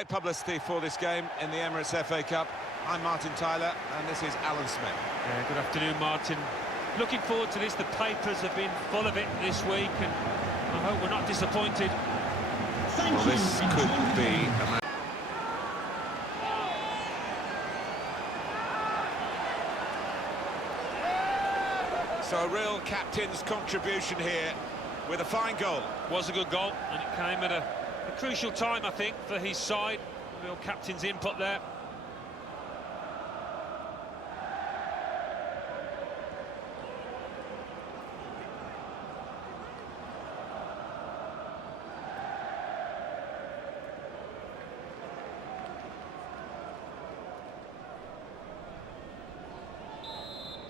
Great publicity for this game in the Emirates FA Cup. I'm Martin Tyler, and this is Alan Smith. Yeah, good afternoon, Martin. Looking forward to this. The papers have been full of it this week, and I hope we're not disappointed. Well, this could be a match. So a real captain's contribution here with a fine goal. Was a good goal, and it came at a crucial time, I think, for his side. Real captain's input there.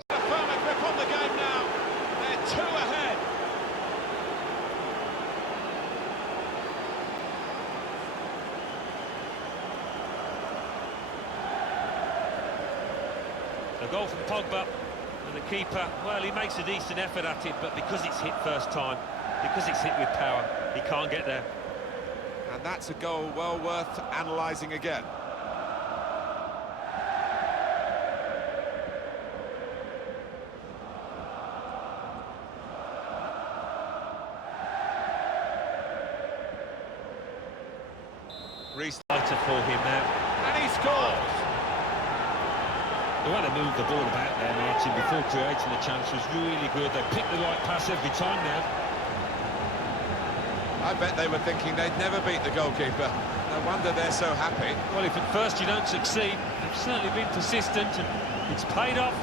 A firmer grip on the game now. They're two ahead. The goal from Pogba, and the keeper, well, he makes a decent effort at it, but because it's hit first time, because it's hit with power, he can't get there. And that's a goal well worth analysing again. Restarter for him now. And he scores! The way they moved the ball about there, Martin, before creating the chance was really good. They picked the right pass every time now. I bet they were thinking they'd never beat the goalkeeper. No wonder they're so happy. Well, if at first you don't succeed, they've certainly been persistent, and it's paid off.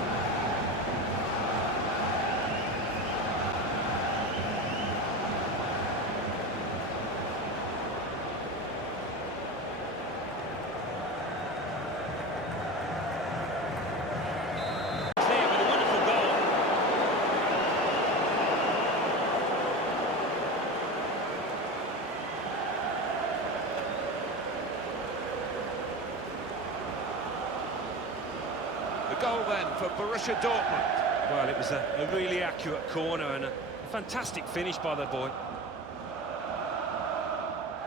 The goal then for Borussia Dortmund. Well, it was a really accurate corner and a fantastic finish by the boy.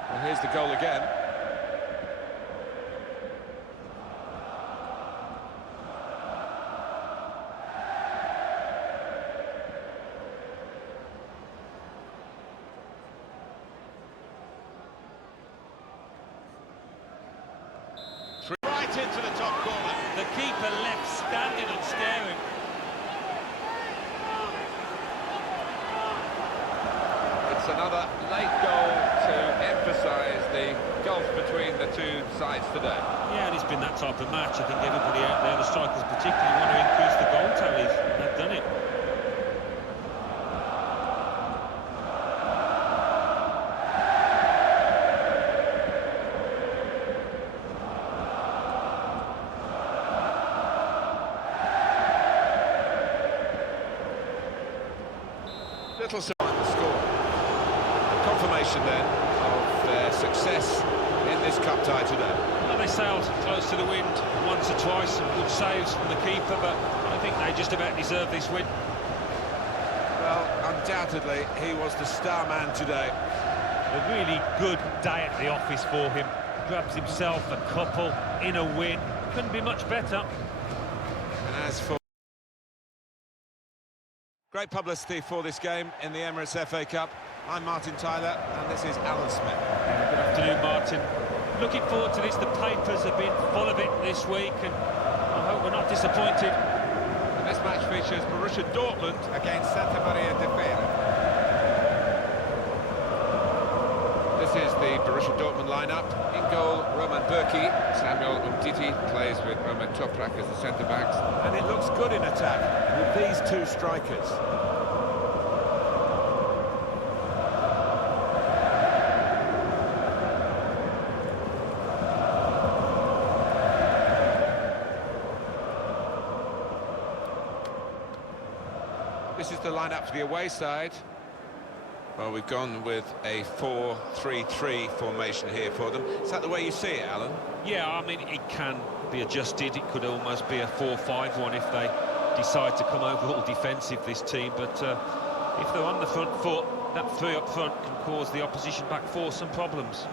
Well, here's the goal again. Right into the top corner. The keeper left standing and staring. It's another late goal to emphasise the gulf between the two sides today. Yeah, and it's been that type of match. I think everybody out there, the strikers particularly, want to increase the goal tallies. They've done it. Little sign to score. Confirmation then of their success in this cup tie today. Well, they sailed close to the wind once or twice, some good saves from the keeper, but I think they just about deserve this win. Well, undoubtedly, he was the star man today. A really good day at the office for him. Grabs himself a couple in a win. Couldn't be much better. And as for great publicity for this game in the Emirates FA Cup, I'm Martin Tyler, and this is Alan Smith. Yeah, good afternoon, Martin. Looking forward to this. The papers have been full of it this week, and I hope we're not disappointed. And this match features Borussia Dortmund against Santa Maria de Feira. This is the Borussia Dortmund lineup. In goal, Roman Burki. Samuel Umtiti plays with Roman Toprak as the centre-backs. And it looks good in attack with these two strikers. This is the lineup for the away side. Well, we've gone with a 4-3-3 formation here for them. Is that the way you see it, Alan? Yeah, I mean, it can be adjusted. It could almost be a 4-5-1 if they decide to come overall defensive, this team. But if they're on the front foot, that three up front can cause the opposition back four some problems.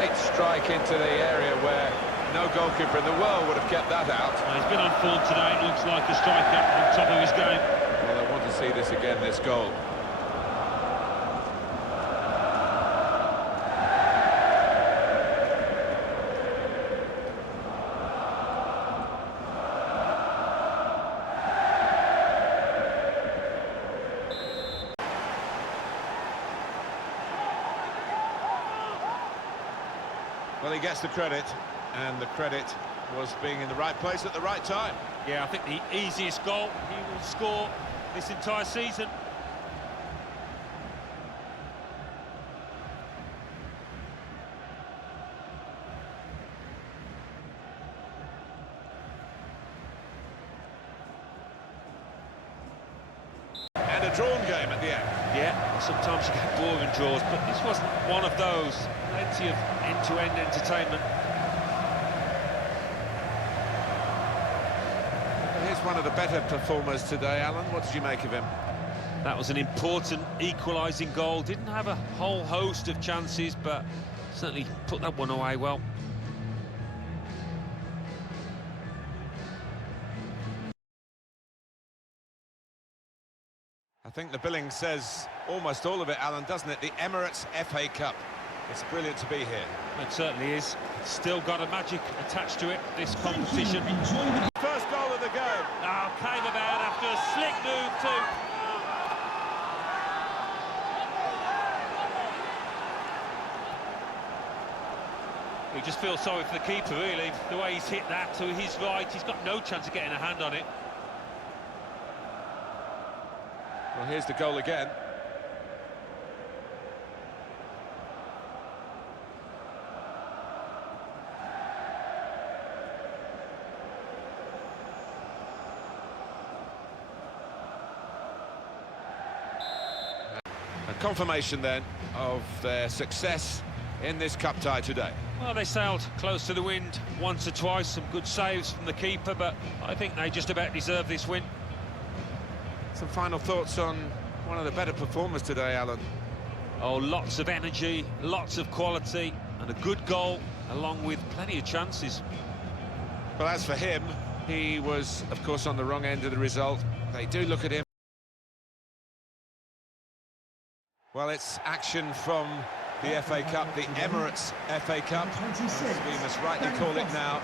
Great strike into the area where no goalkeeper in the world would have kept that out. Well, he's been on form today. It looks like a striker on top of his game. Well, I want to see this again, this goal. Well, he gets the credit, and the credit was being in the right place at the right time. Yeah, I think the easiest goal he will score this entire season. And a drawn game at the end. Yeah, sometimes you get boring draws, but this wasn't one of those. Plenty of end-to-end entertainment. Well, here's one of the better performers today, Alan. What did you make of him? That was an important equalising goal. Didn't have a whole host of chances, but certainly put that one away well. I think the billing says almost all of it, Alan, doesn't it? The Emirates FA Cup. It's brilliant to be here. It certainly is. It's still got a magic attached to it, this competition. First goal of the game. Oh, came about after a slick move too. You just feel sorry for the keeper, really. The way he's hit that to his right, he's got no chance of getting a hand on it. Well, here's the goal again. A confirmation then of their success in this cup tie today. Well, they sailed close to the wind once or twice, some good saves from the keeper, but I think they just about deserve this win. Some final thoughts on one of the better performers today, Alan? Oh, lots of energy, lots of quality, and a good goal, along with plenty of chances. Well, as for him, he was, of course, on the wrong end of the result. They do look at him. Well, it's action from the FA Cup, the Emirates FA Cup, as we must rightly call it now.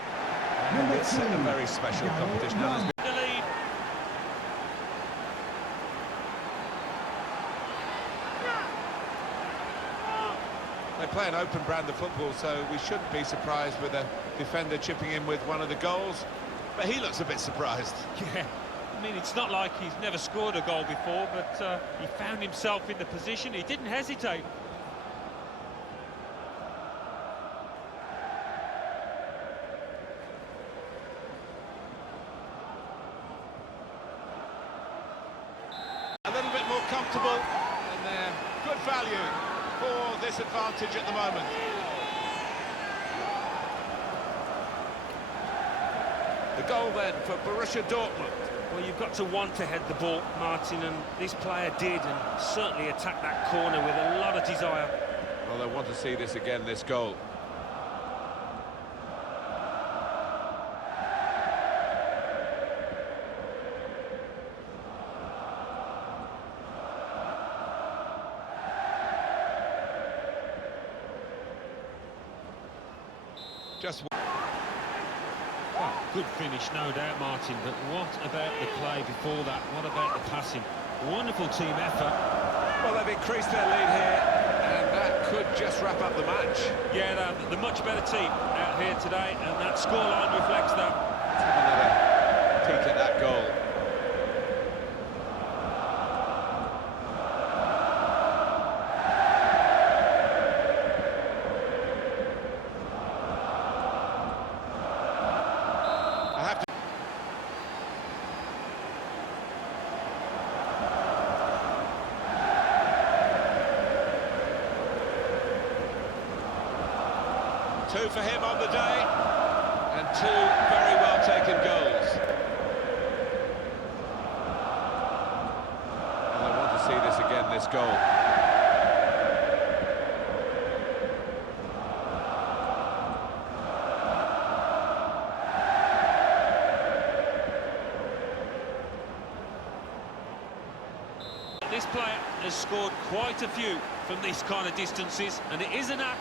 And it's a very special competition. Alan. The lead. They play an open brand of football, so we shouldn't be surprised with a defender chipping in with one of the goals. But he looks a bit surprised. Yeah, I mean, it's not like he's never scored a goal before, but he found himself in the position. He didn't hesitate. A little bit more comfortable, and they're good value for this advantage at the moment. The goal then for Borussia Dortmund. Well, you've got to want to head the ball, Martin, and this player did, and certainly attacked that corner with a lot of desire. Well, I want to see this again, this goal. Just Well, good finish, no doubt, Martin, but what about the play before that? What about the passing? Wonderful team effort. well, they've increased their lead here, and that could just wrap up the match. Yeah, the much better team out here today, and that scoreline reflects that. Let's have another peek at that goal. Two for him on the day, and two very well taken goals. And I want to see this again, this goal. This player has scored quite a few from these kind of distances, and it is a knack.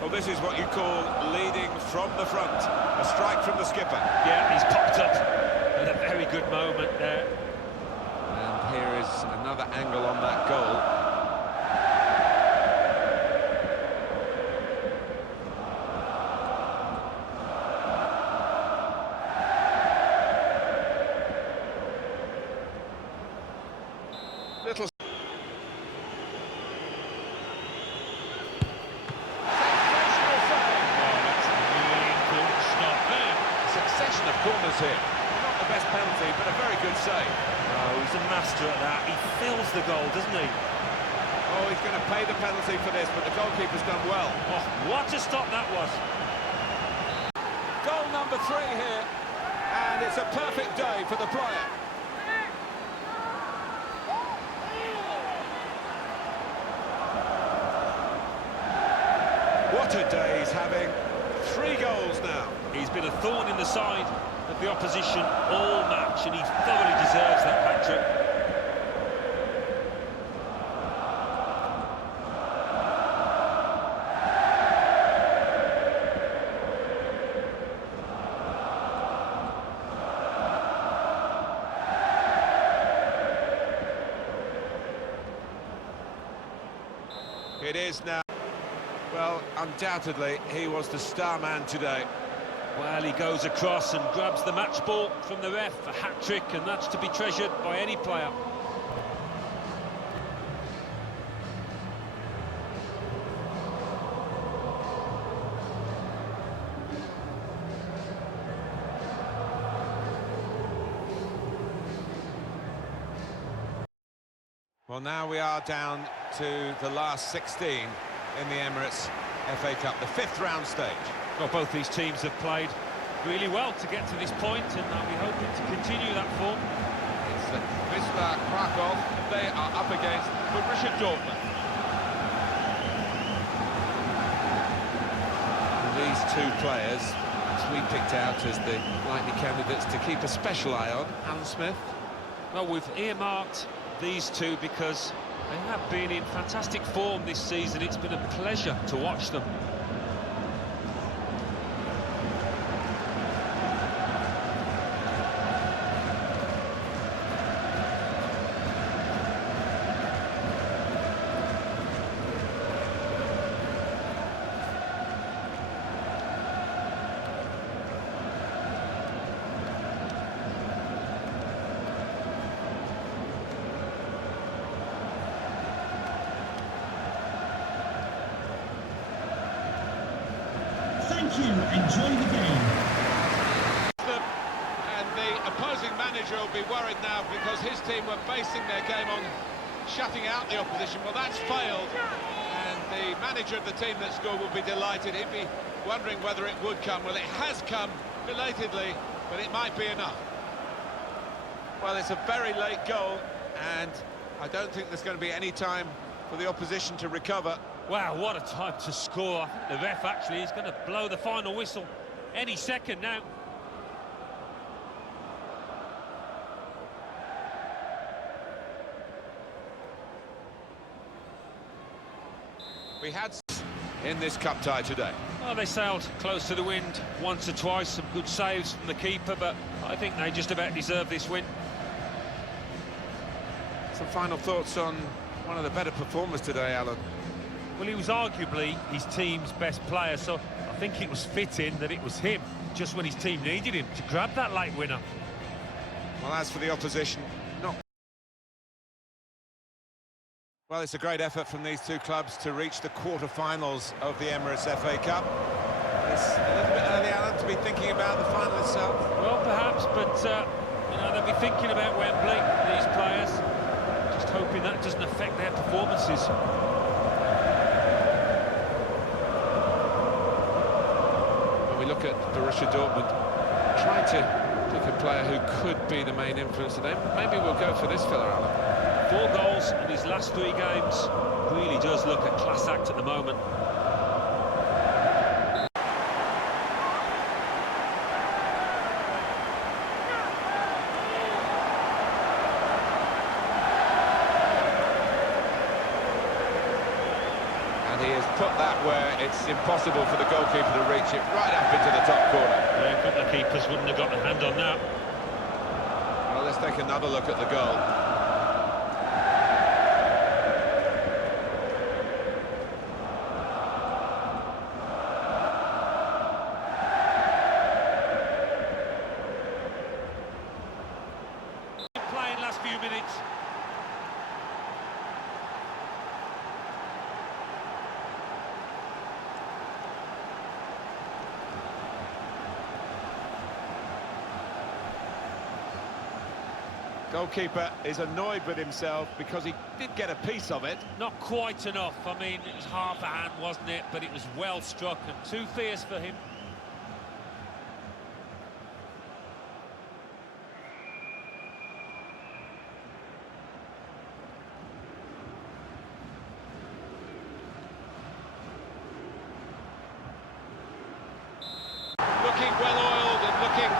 Well, this is what you call leading from the front. A strike from the skipper. Yeah, he's popped up at a very good moment there. And here is another angle on that goal. Little sensational save. Oh, that's a really important stop there. Succession of corners here. Not the best penalty, but a very good save. Oh, he's a master at that. He fills the goal, doesn't he? Oh, he's going to pay the penalty for this, but the goalkeeper's done well. Oh, what a stop that was. Goal number 3 here, and it's a perfect day for the player. What a day he's having. 3 goals now. He's been a thorn in the side of the opposition all match, and he thoroughly deserves that hat-trick. It is now. Well, undoubtedly, he was the star man today. Well, he goes across and grabs the match ball from the ref, a hat-trick, and that's to be treasured by any player. Well, now we are down to the last 16 in the Emirates FA Cup, the 5th round stage. Well, both these teams have played really well to get to this point, and I'll be hoping to continue that form. It's Wisla Krakow. They are up against Borussia Dortmund. And these 2 players, as we picked out as the likely candidates to keep a special eye on, Alan Smith. Well, we've earmarked these 2 because they have been in fantastic form this season. It's been a pleasure to watch them. Thank you. Enjoy the game. And the opposing manager will be worried now because his team were basing their game on shutting out the opposition. Well, that's failed, and the manager of the team that scored will be delighted. He'd be wondering whether it would come. Well, it has come belatedly, but it might be enough. Well, it's a very late goal, and I don't think there's going to be any time for the opposition to recover. Wow, what a time to score. I think the ref actually is going to blow the final whistle any second now. We had in this cup tie today. Well, they sailed close to the wind once or twice, some good saves from the keeper, but I think they just about deserve this win. Some final thoughts on one of the better performers today, Alan. Well, he was arguably his team's best player, so I think it was fitting that it was him, just when his team needed him, to grab that late winner. Well, as for the opposition, not... Well, it's a great effort from these 2 clubs to reach the quarter-finals of the Emirates FA Cup. It's a little bit early, Alan, to be thinking about the final itself. Well, perhaps, but, you know, they'll be thinking about Wembley, these players, just hoping that doesn't affect their performances. Look at Borussia Dortmund trying to pick a player who could be the main influence today. Maybe we'll go for this fella, Alan. 4 goals in his last 3 games. Really does look a class act at the moment. And he has put that where it's impossible for the goalkeeper to reach it, right up into the top corner. Yeah, a couple of keepers wouldn't have got a hand on that. Well, let's take another look at the goal. Playing last few minutes. Goalkeeper is annoyed with himself because he did get a piece of it. Not quite enough. I mean, it was half a hand, wasn't it? But it was well struck and too fierce for him. Looking well-oiled and looking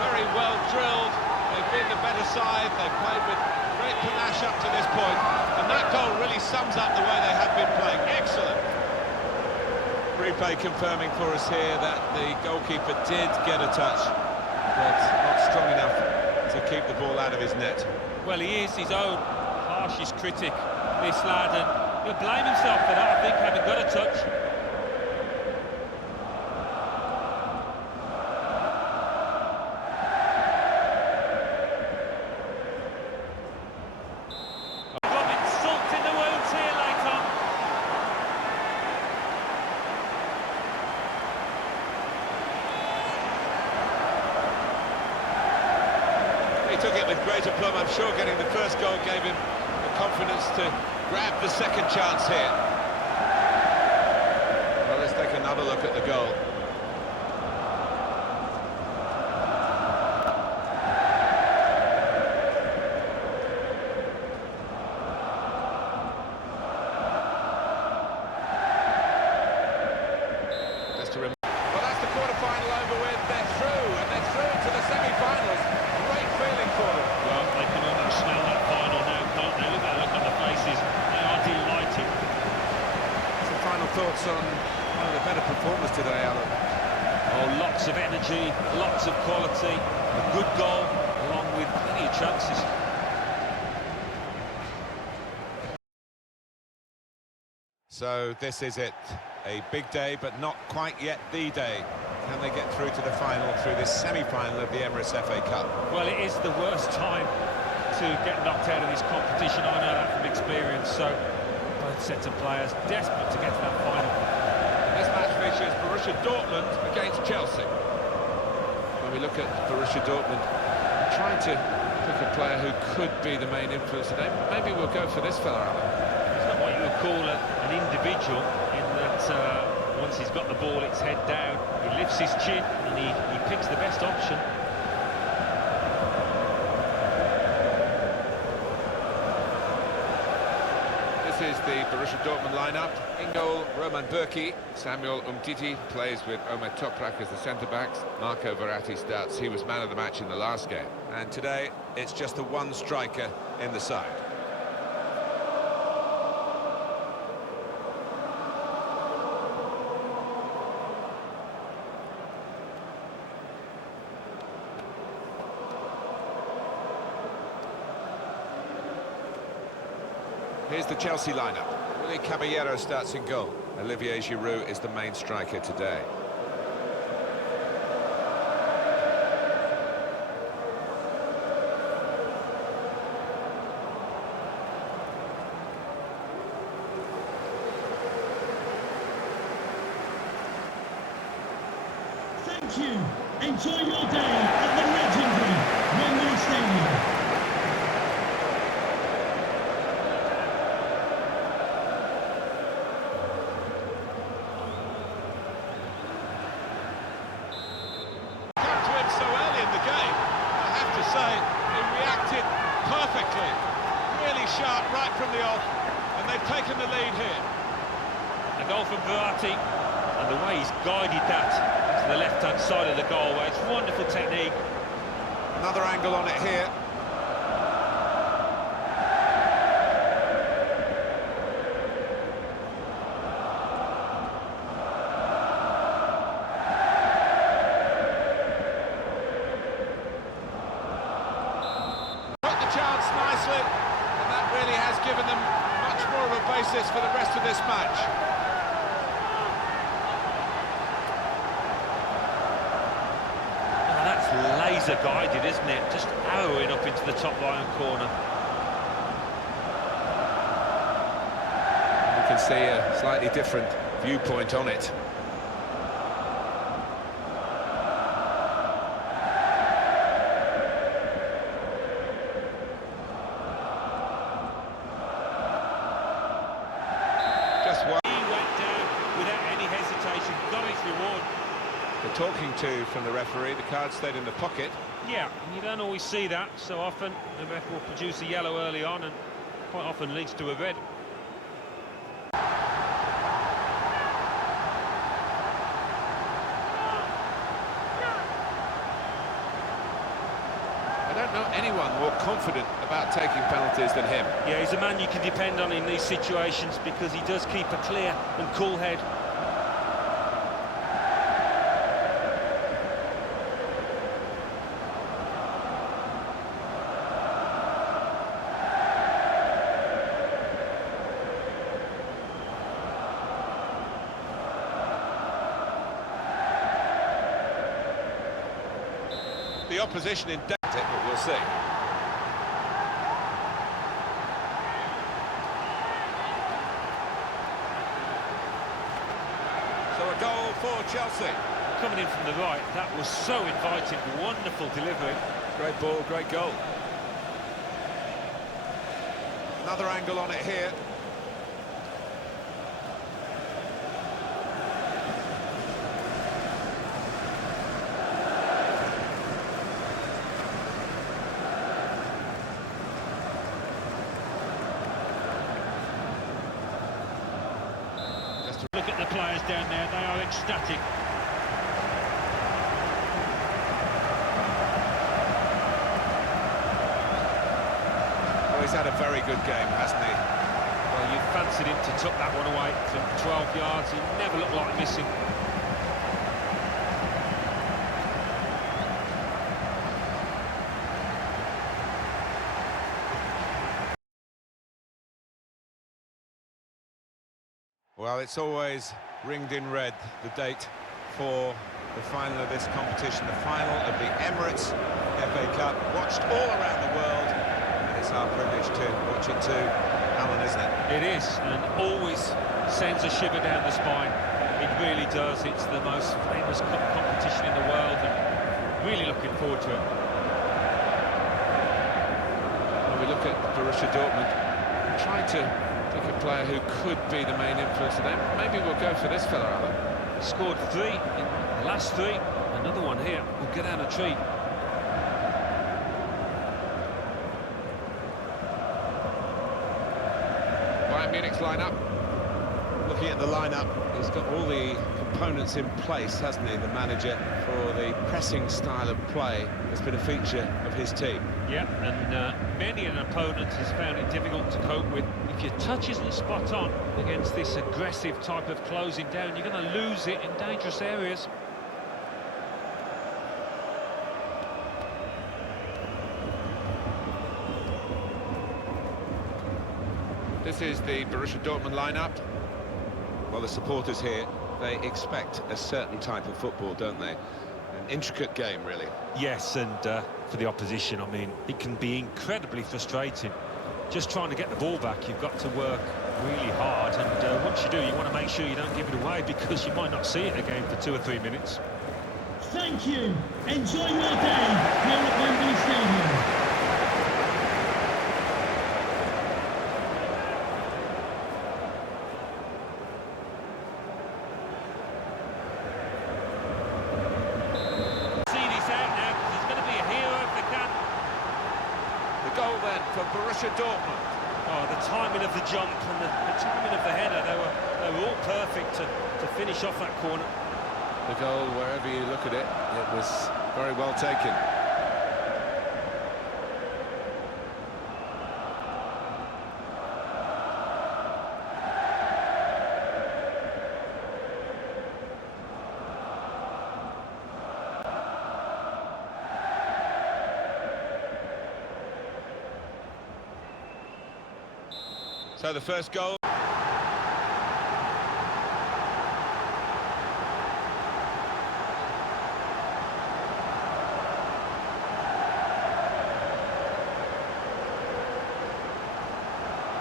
very well-drilled. They've been the better side. They've played with great panache up to this point. And that goal really sums up the way they have been playing. Excellent. Replay confirming for us here that the goalkeeper did get a touch, but not strong enough to keep the ball out of his net. Well, he is his own harshest critic, this lad, and he'll blame himself for that, I think, having got a touch. Rubbing salt in the wounds here later. He took it with great aplomb. I'm sure getting the first goal gave him the confidence to grab the second chance here. Well, let's take another look at the goal. Well, that's the quarter-final over with. They're through, and they're through to the semi-finals. Great feeling for them. Well, they can almost smell that final now, can't they? Look at the look on the faces. They are delighted. Some final thoughts on one of the better performers today, Alan. Oh, lots of energy, lots of quality, a good goal, along with plenty of chances. So this is it. A big day, but not quite yet the day. Can they get through to the final through this semi-final of the Emirates FA Cup? Well, it is the worst time to get knocked out of this competition. I know that from experience. So both sets of players desperate to get to that final. This match features Borussia Dortmund against Chelsea. When we look at Borussia Dortmund, I'm trying to pick a player who could be the main influence today. Maybe we'll go for this fella, Alan. It's not what you would call an individual, in that once he's got the ball, it's head down. He lifts his chin and he picks the best option. This is the Borussia Dortmund lineup. In goal, Roman Bürki. Samuel Umtiti plays with Ömer Toprak as the centre-backs. Marco Verratti starts. He was man of the match in the last game. And today, it's just the one striker in the side. Here's the Chelsea lineup. Willy Caballero starts in goal. Olivier Giroud is the main striker today. Thank you. Enjoy your day at the legendary Wembley Stadium. Perfectly, really sharp right from the off, and they've taken the lead here. A goal from Verratti, and the way he's guided that to the left-hand side of the goal, where it's wonderful technique. Another angle on it here. laser-guided, isn't it? Just arrowing up into the top right-hand corner. We can see a slightly different viewpoint on it. Just one. He went down without any hesitation, got his reward. The talking to from the referee, the card stayed in the pocket. Yeah, you don't always see that. So often the ref will produce a yellow early on and quite often leads to a red. I don't know anyone more confident about taking penalties than him. Yeah, he's a man you can depend on in these situations because he does keep a clear and cool head. The opposition in doubt it, but we'll see. So a goal for Chelsea. Coming in from the right, that was so inviting, wonderful delivery. Great ball, great goal. Another angle on it here. Look at the players down there, they are ecstatic. Well, he's had a very good game, hasn't he? Well, you fancied him to tuck that one away from 12 yards, he never looked like missing. Well, it's always ringed in red, the date for the final of this competition, the final of the Emirates FA Cup, watched all around the world, and it's our privilege to watch it too, Alan, isn't it? It is, and always sends a shiver down the spine. It really does. It's the most famous cup competition in the world, and really looking forward to it. When we look at Borussia Dortmund, trying to pick a player who could be the main influence of them. Maybe we'll go for this fella, Alan. He scored 3 in the last 3. Another one here will get out a treat. Bayern Munich's lineup. Looking at the lineup, he's got all the components in place, hasn't he, the manager, for the pressing style of play that's been a feature of his team. Yeah, and many an opponent has found it difficult to cope with. If your touch isn't spot on against this aggressive type of closing down, you're going to lose it in dangerous areas. This is the Borussia Dortmund lineup. Well, the supporters here, they expect a certain type of football, don't they? An intricate game, really. Yes, and for the opposition, I mean, it can be incredibly frustrating. Just trying to get the ball back, you've got to work really hard, and once you do, you want to make sure you don't give it away because you might not see it again for 2 or 3 minutes. Thank you. Enjoy your day here at Wembley Stadium. Goal then for Borussia Dortmund. Oh, the timing of the jump and the timing of the header, they were all perfect to finish off that corner. The goal, wherever you look at it, it was very well taken. So the first goal.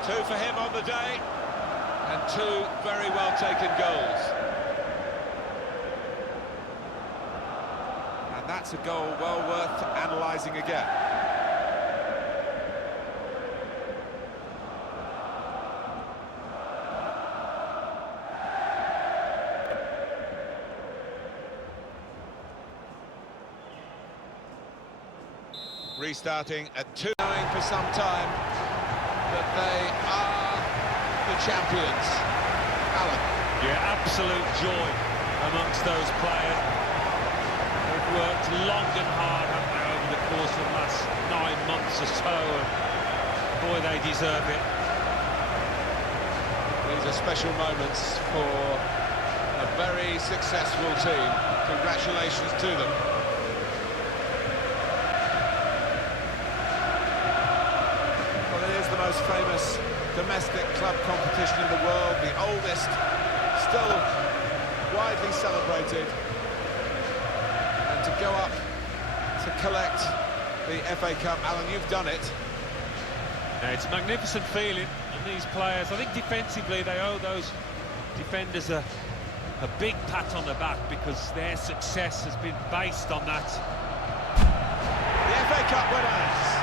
Two for him on the day, and two very well taken goals. And that's a goal well worth analysing again. Restarting at 2, knowing for some time that they are the champions. Alan. Yeah, absolute joy amongst those players. They've worked long and hard, haven't they, over the course of the last 9 months or so, and boy, they deserve it. These are special moments for a very successful team. Congratulations to them. The most famous domestic club competition in the world, the oldest, still widely celebrated, and to go up to collect the FA Cup. Alan, you've done it. Yeah, it's a magnificent feeling, and these players, I think defensively they owe those defenders a big pat on the back, because their success has been based on that. The FA Cup winners.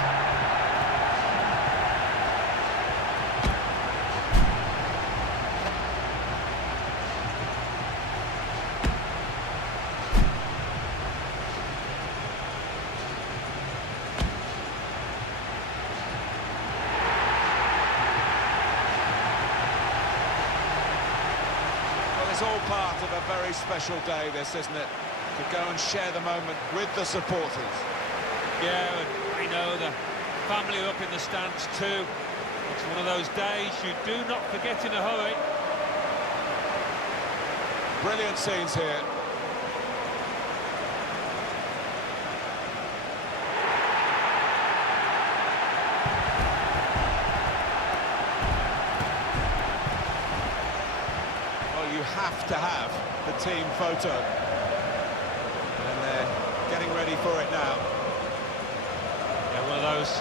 It's all part of a very special day, this, isn't it? To go and share the moment with the supporters. Yeah, and I know the family are up in the stands too. It's one of those days you do not forget in a hurry. Brilliant scenes here. You have to have the team photo, and they're getting ready for it now. Yeah, one of those